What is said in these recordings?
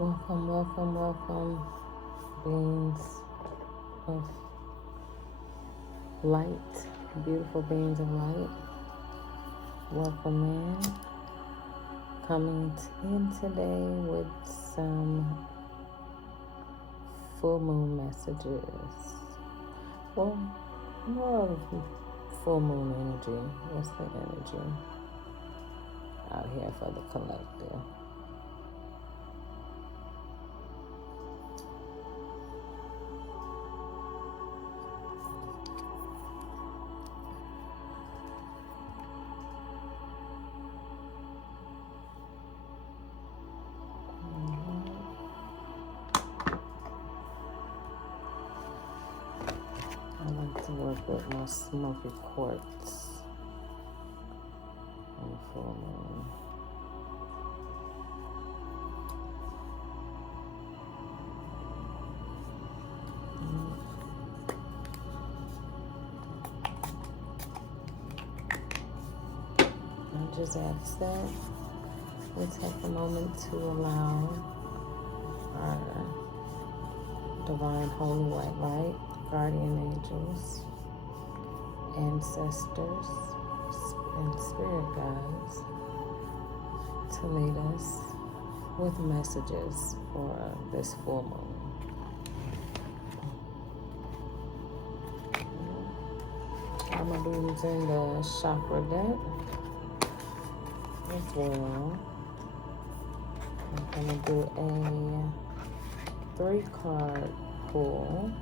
Welcome, welcome, welcome, beings of light, beautiful beings of light. Welcome in. Coming in today with some full moon messages. Well, more of full moon energy. What's the energy out here for the collective? I like to work with my smoky quartz on full moon. I just ask that we take a moment to allow our divine holy white light, guardian angels, ancestors, and spirit guides to lead us with messages for this full moon. I'm going to be using the chakra deck as well. I'm going to do a 3-card pull.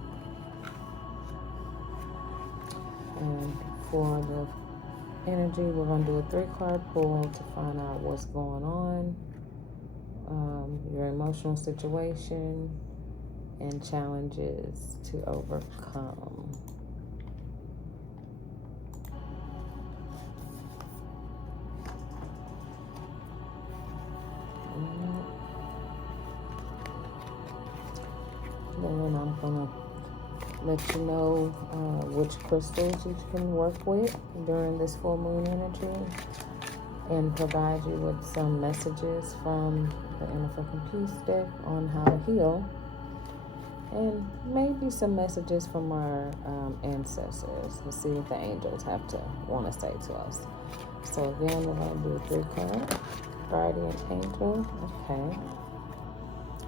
And for the energy, we're going to do a 3-card pull to find out what's going on, your emotional situation, and challenges to overcome. Then I'm going to let you know which crystals you can work with during this full moon energy and provide you with some messages from the Inner Fucking Peace deck on how to heal, and maybe some messages from our ancestors to see what the angels have to want to say to us. So again, we're going to do a 3-card guardian angel. Okay.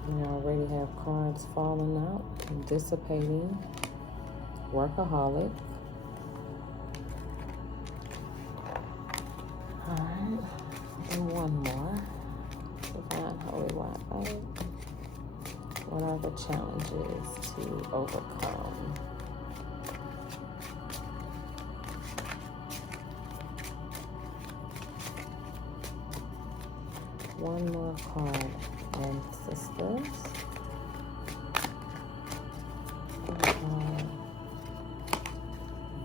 We already have cards falling out, dissipating, workaholic. Alright, and one more. Divine holy white light. What are the challenges to overcome? One more card. Ancestors.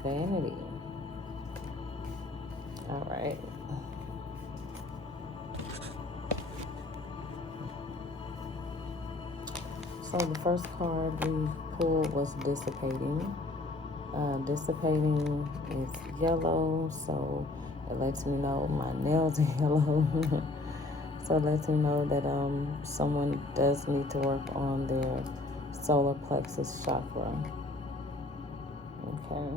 Vanity. All right. So the first card we pulled was dissipating. Dissipating is yellow, so it lets me know my nails are yellow. So it lets me know that someone does need to work on their solar plexus chakra. Okay.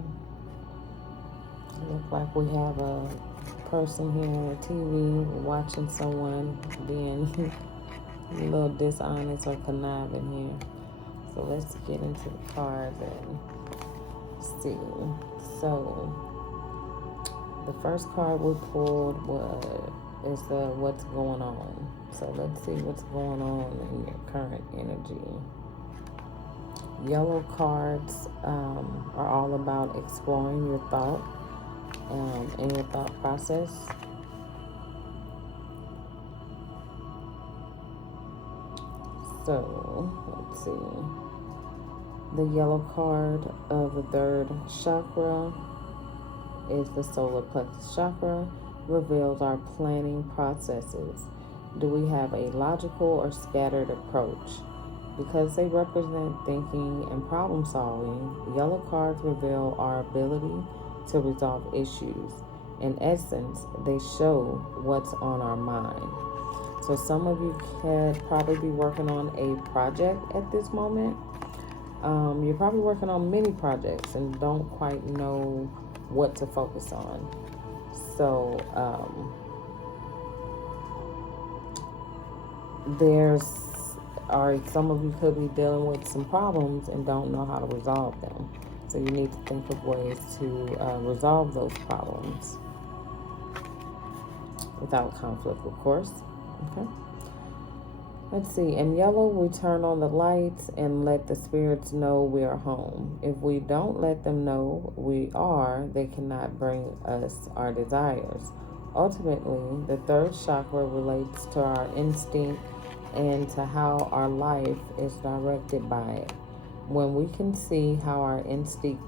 It looks like we have a person here on TV watching someone being a little dishonest or conniving here. So let's get into the cards and see. So the first card we pulled is the what's going on. So let's see what's going on in your current energy. Yellow cards are all about exploring your thought and your thought process. So let's see. The yellow card of the 3rd chakra is the solar plexus chakra. Reveals our planning processes. Do we have a logical or scattered approach? Because they represent thinking and problem solving, yellow cards reveal our ability to resolve issues. In essence, they show what's on our mind. So some of you could probably be working on a project at this moment. You're probably working on many projects and don't quite know what to focus on. So some of you could be dealing with some problems and don't know how to resolve them. So you need to think of ways to resolve those problems without conflict, of course. Okay. Let's see. In yellow, we turn on the lights and let the spirits know we are home. If we don't let them know we are, they cannot bring us our desires. Ultimately, the third chakra relates to our instinct and to how our life is directed by it. When we can see how our instinct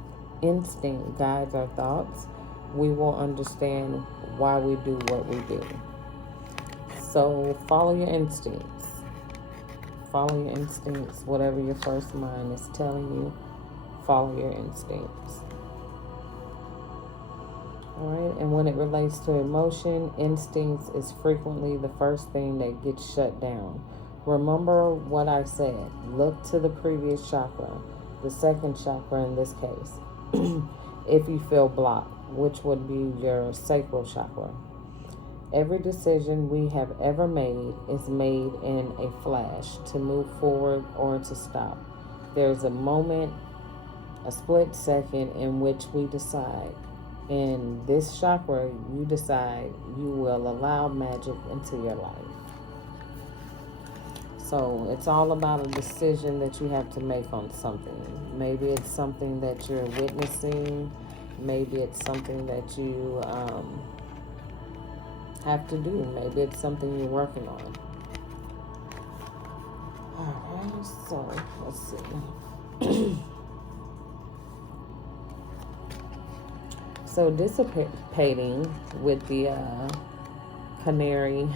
guides our thoughts, we will understand why we do what we do. So follow your instincts. Follow your instincts. Whatever your first mind is telling you, follow your instincts. Alright, and when it relates to emotion, instincts is frequently the first thing that gets shut down. Remember what I said. Look to the previous chakra, the second chakra in this case. If you feel blocked, which would be your sacral chakra. Every decision we have ever made is made in a flash, to move forward or to stop. There's a moment, a split second in which we decide. In this chakra, you decide you will allow magic into your life. So it's all about a decision that you have to make on something. Maybe it's something that you're witnessing. Maybe it's something that you have to do. Maybe it's something you're working on. Alright, so let's see. So dissipating with the canary,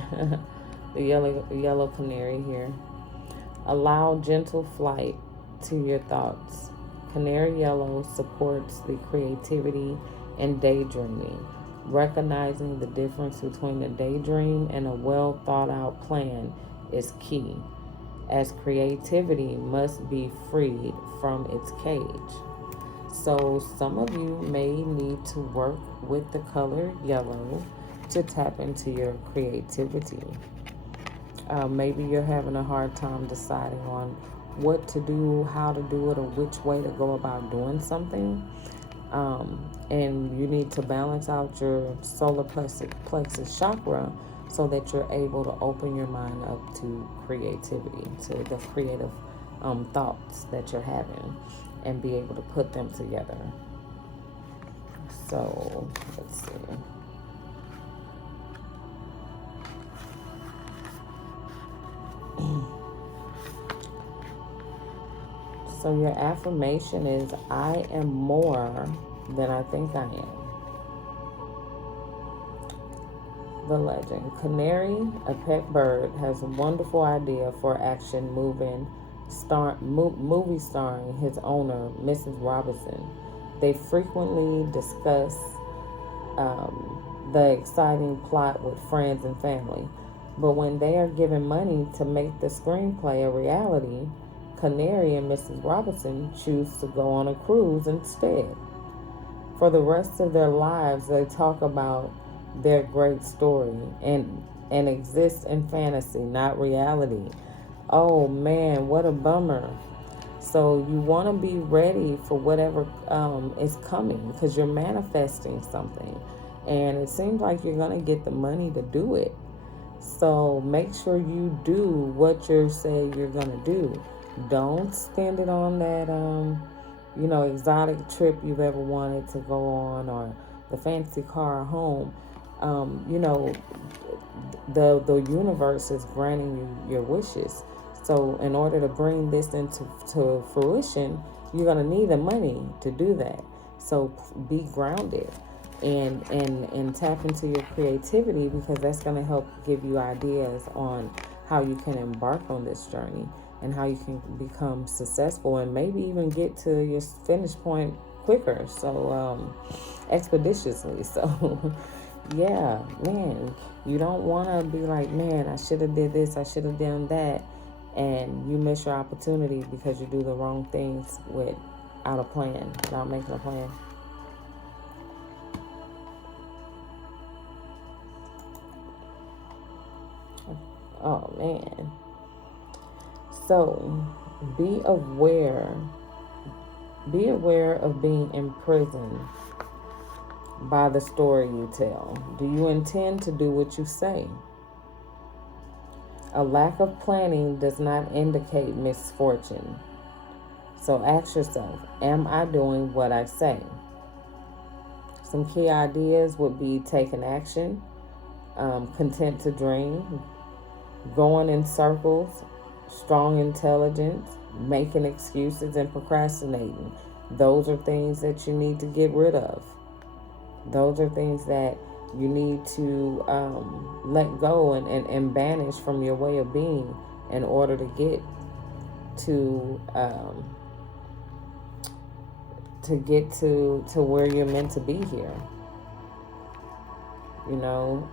the yellow canary here. Allow gentle flight to your thoughts. Canary yellow supports the creativity and daydreaming. Recognizing the difference between a daydream and a well thought out plan is key, as creativity must be freed from its cage. So some of you may need to work with the color yellow to tap into your creativity. Maybe you're having a hard time deciding on what to do, how to do it, or which way to go about doing something. And you need to balance out your solar plexus chakra so that you're able to open your mind up to creativity, to the creative thoughts that you're having, and be able to put them together. So let's see. So your affirmation is, I am more than I think I am. The legend. Canary, a pet bird, has a wonderful idea for action movie starring his owner, Mrs. Robinson. They frequently discuss the exciting plot with friends and family. But when they are given money to make the screenplay a reality, Canary and Mrs. Robinson choose to go on a cruise instead. For the rest of their lives, they talk about their great story and exist in fantasy, not reality. Oh man, what a bummer. So you want to be ready for whatever is coming, because you're manifesting something. And it seems like you're going to get the money to do it. So make sure you do what you say you're going to do. Don't spend it on that, exotic trip you've ever wanted to go on, or the fancy car or home. The universe is granting you your wishes. So in order to bring this into fruition, you're going to need the money to do that. So be grounded and tap into your creativity, because that's going to help give you ideas on how you can embark on this journey and how you can become successful and maybe even get to your finish point quicker, so expeditiously. So yeah, man, you don't want to be like, man, I should have did this, I should have done that, and you miss your opportunity because you do the wrong things without a plan, without making a plan. Oh, man. So, be aware. Be aware of being imprisoned by the story you tell. Do you intend to do what you say? A lack of planning does not indicate misfortune. So ask yourself, am I doing what I say? Some key ideas would be taking action, content to dream, going in circles, strong intelligence, making excuses, and procrastinating. Those are things that you need to get rid of. Those are things that you need to let go and banish from your way of being in order to get to where you're meant to be here. You know,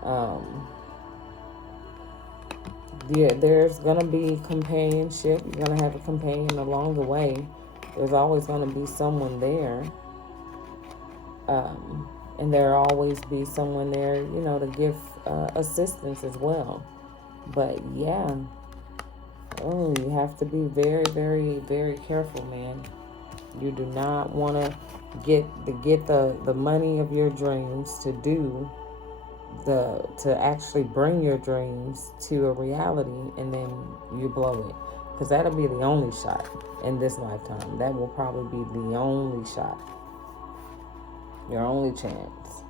there's gonna be companionship. You're gonna have a companion along the way. There's always gonna be someone there. And there'll always be someone there, you know, to give assistance as well. But yeah, you have to be very, very, very careful, man. You do not want to get the money of your dreams to actually bring your dreams to a reality, and then you blow it, because that'll be the only shot in this lifetime. That will probably be the only shot. Your only chance.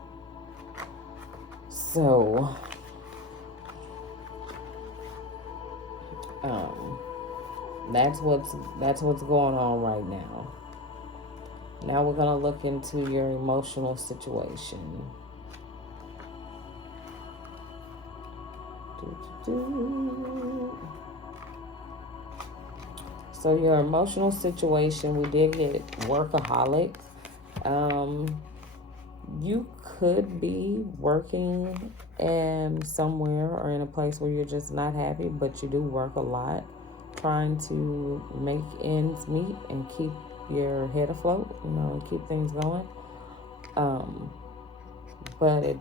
So, that's what's going on right now. Now we're gonna look into your emotional situation. So your emotional situation, we did get workaholic. You could be working somewhere or in a place where you're just not happy, but you do work a lot, trying to make ends meet and keep your head afloat, you know, and keep things going. But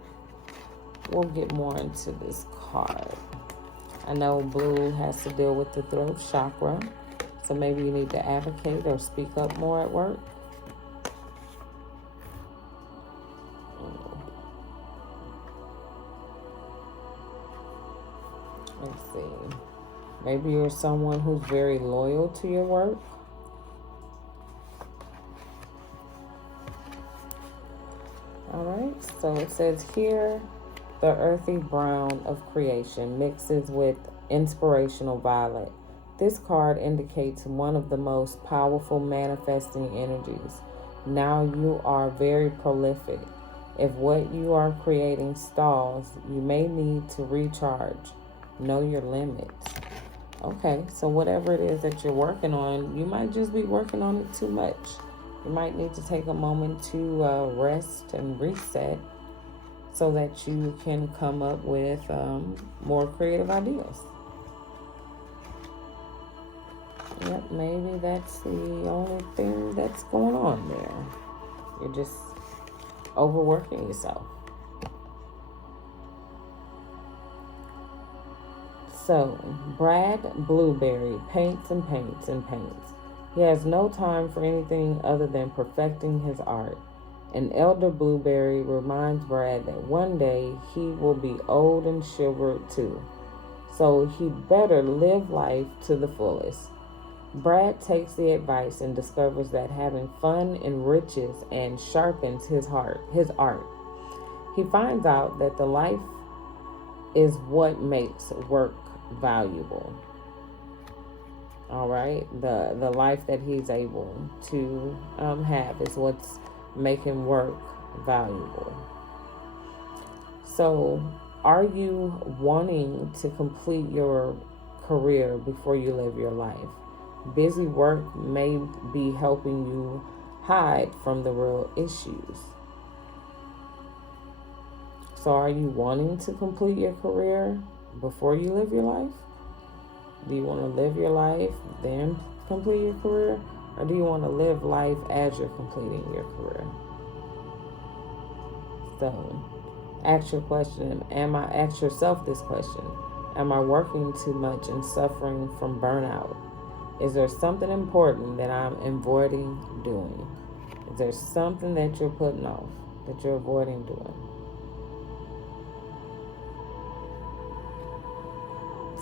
we'll get more into this card. I know blue has to deal with the throat chakra, so maybe you need to advocate or speak up more at work. Let's see. Maybe you're someone who's very loyal to your work. All right, so it says here, the earthy brown of creation mixes with inspirational violet. This card indicates one of the most powerful manifesting energies. Now you are very prolific. If what you are creating stalls, you may need to recharge. Know your limits. Okay, so whatever it is that you're working on, you might just be working on it too much. You might need to take a moment to rest and reset so that you can come up with more creative ideas. Yep, maybe that's the only thing that's going on there. You're just overworking yourself. So, Brad Blueberry paints and paints and paints. He has no time for anything other than perfecting his art. An elder Blueberry reminds Brad that one day he will be old and shivered too. So he'd better live life to the fullest. Brad takes the advice and discovers that having fun enriches and sharpens his art. He finds out that the life is what makes work valuable. All right, the life that he's able to have is what's making work valuable. So, are you wanting to complete your career before you live your life? Busy work may be helping you hide from the real issues. So are you wanting to complete your career before you live your life? Do you want to live your life, then complete your career? Or do you want to live life as you're completing your career? So ask yourself this question. Am I working too much and suffering from burnout? Is there something important that I'm avoiding doing? Is there something that you're putting off, that you're avoiding doing?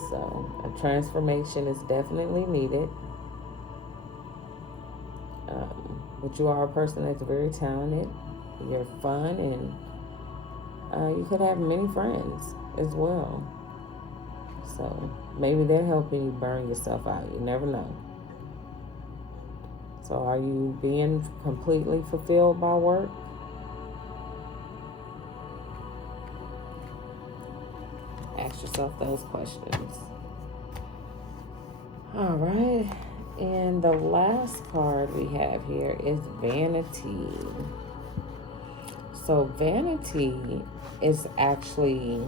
So a transformation is definitely needed. But you are a person that's very talented. You're fun, and you could have many friends as well. So maybe they're helping you burn yourself out. You never know. So are you being completely fulfilled by work? Ask yourself those questions. All right. And the last card we have here is Vanity. So Vanity is actually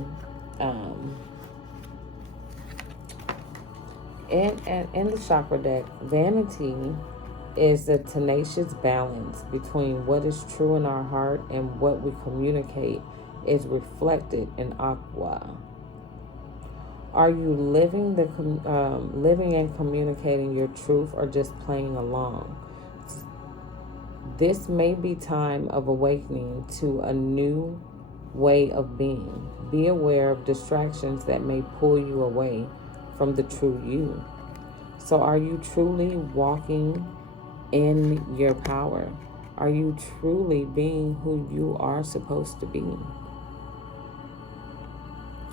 in the chakra deck. Vanity is the tenacious balance between what is true in our heart and what we communicate is reflected in Aqua. Are you living and communicating your truth, or just playing along? This may be time of awakening to a new way of being. Be aware of distractions that may pull you away from the true you. So are you truly walking in your power? Are you truly being who you are supposed to be?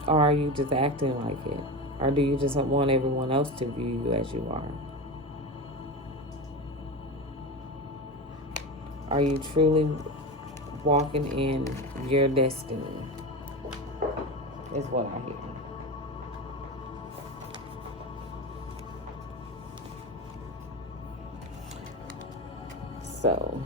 Or are you just acting like it? Or do you just want everyone else to view you as you are? Are you truly walking in your destiny? Is what I hear. So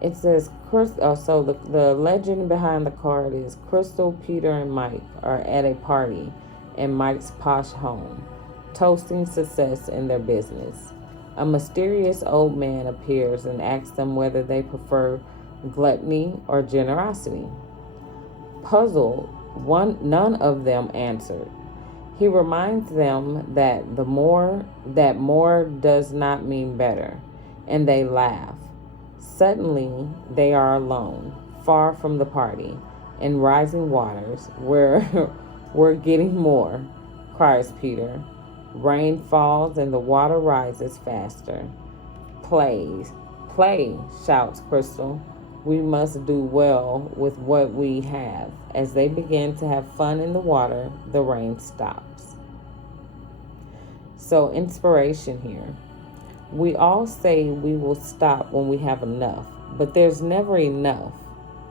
it says, so the legend behind the card is Crystal, Peter, and Mike are at a party in Mike's posh home, toasting success in their business. A mysterious old man appears and asks them whether they prefer gluttony or generosity. Puzzled, none of them answered. He reminds them that more does not mean better, and they laugh. Suddenly, they are alone, far from the party, in rising waters. We're getting more, cries Peter. Rain falls and the water rises faster. Play, shouts Crystal. We must do well with what we have. As they begin to have fun in the water, the rain stops. So, inspiration here. We all say we will stop when we have enough, but there's never enough.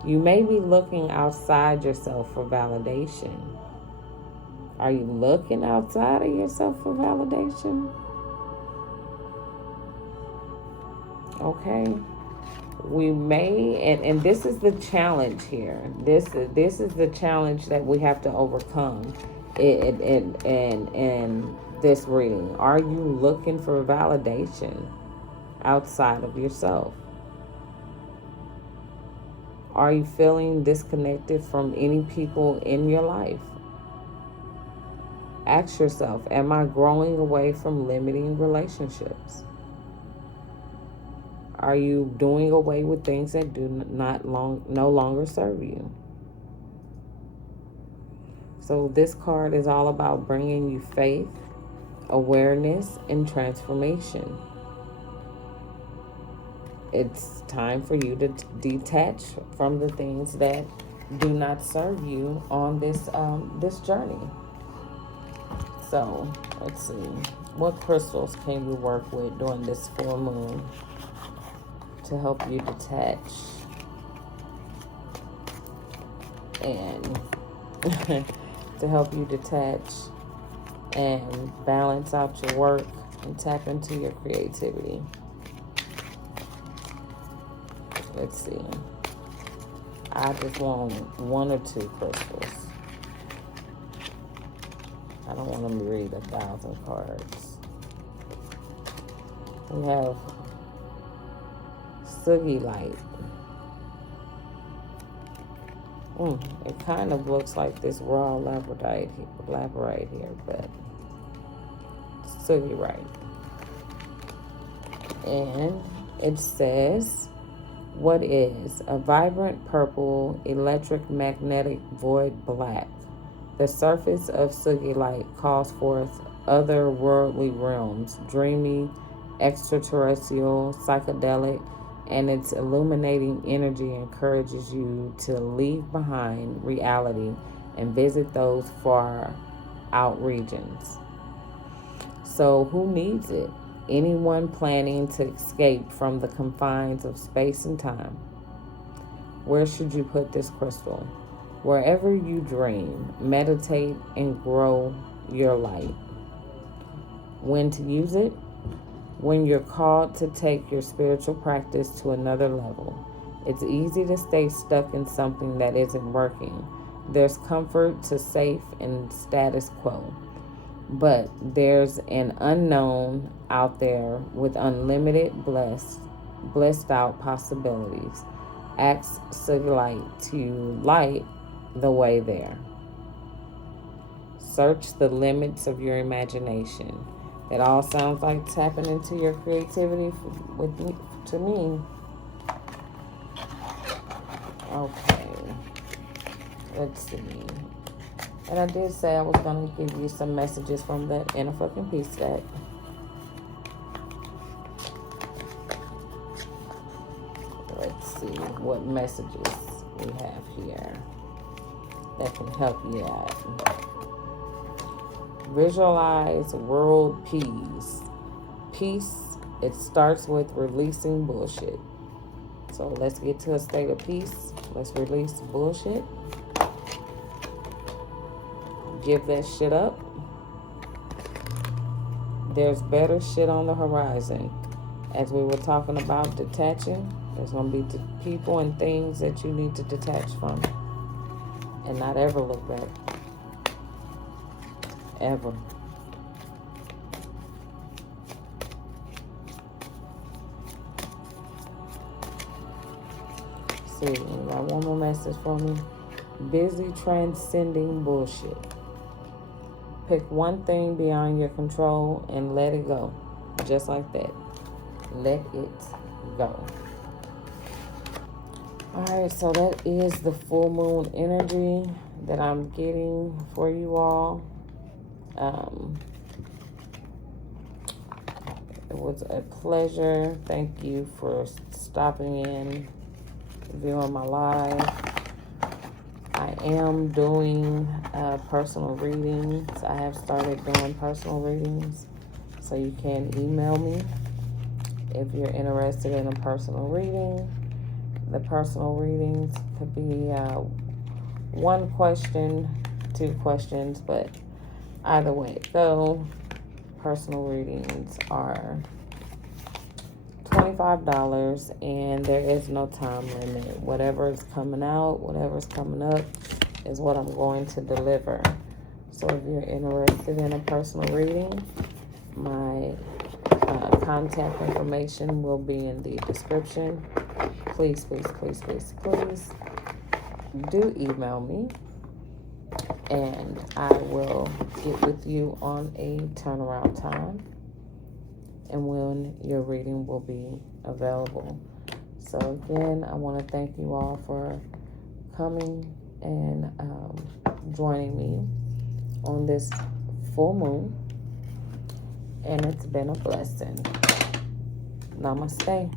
You may be looking outside yourself for validation. Are you looking outside of yourself for validation? Okay. We may, and this is the challenge here. This is the challenge that we have to overcome in this reading. Are you looking for validation outside of yourself? Are you feeling disconnected from any people in your life? Ask yourself, am I growing away from limiting relationships? Are you doing away with things that no longer serve you? So this card is all about bringing you faith, awareness, and transformation. It's time for you to detach from the things that do not serve you on this journey. So let's see, what crystals can you work with during this full moon to help you detach and and balance out your work and tap into your creativity? Let's see. I just want 1 or 2 crystals. I don't want them to read 1,000 cards. We have Soogie Light. It kind of looks like this raw labradorite here, but Soogie Light. And it says, what is a vibrant purple electric magnetic void black? The surface of Soogie Light calls forth otherworldly realms, dreamy, extraterrestrial, psychedelic, and its illuminating energy encourages you to leave behind reality and visit those far out regions. So who needs it? Anyone planning to escape from the confines of space and time. Where should you put this crystal? Wherever you dream, meditate, and grow your light. When to use it? When you're called to take your spiritual practice to another level. It's easy to stay stuck in something that isn't working. There's comfort to safe and status quo. But there's an unknown out there with unlimited blessed out possibilities. Ask Soogie Light to light the way there. Search the limits of your imagination. It all sounds like tapping into your creativity to me. Okay. Let's see. And I did say I was going to give you some messages from that Inner Fucking Peace deck. Let's see what messages we have here that can help you out. Visualize world peace. Peace, it starts with releasing bullshit. So let's get to a state of peace. Let's release bullshit. Give that shit up. There's better shit on the horizon. As we were talking about detaching, there's going to be people and things that you need to detach from and not ever look back. Ever. See, you got one more message for me. Busy transcending bullshit. Pick one thing beyond your control and let it go. Just like that. Let it go. Alright, so that is the full moon energy that I'm getting for you all. It was a pleasure. Thank you for stopping in, viewing my live. I am doing personal readings. I have started doing personal readings, so you can email me if you're interested in a personal reading. The personal readings could be 1 question, 2 questions, but either way it go, personal readings are $25, and there is no time limit. Whatever is coming out, whatever's coming up is what I'm going to deliver. So if you're interested in a personal reading, my contact information will be in the description. Please, please, please, please, please do email me, and I will get with you on a turnaround time and when your reading will be available. So again, I want to thank you all for coming and joining me on this full moon, and it's been a blessing. Namaste.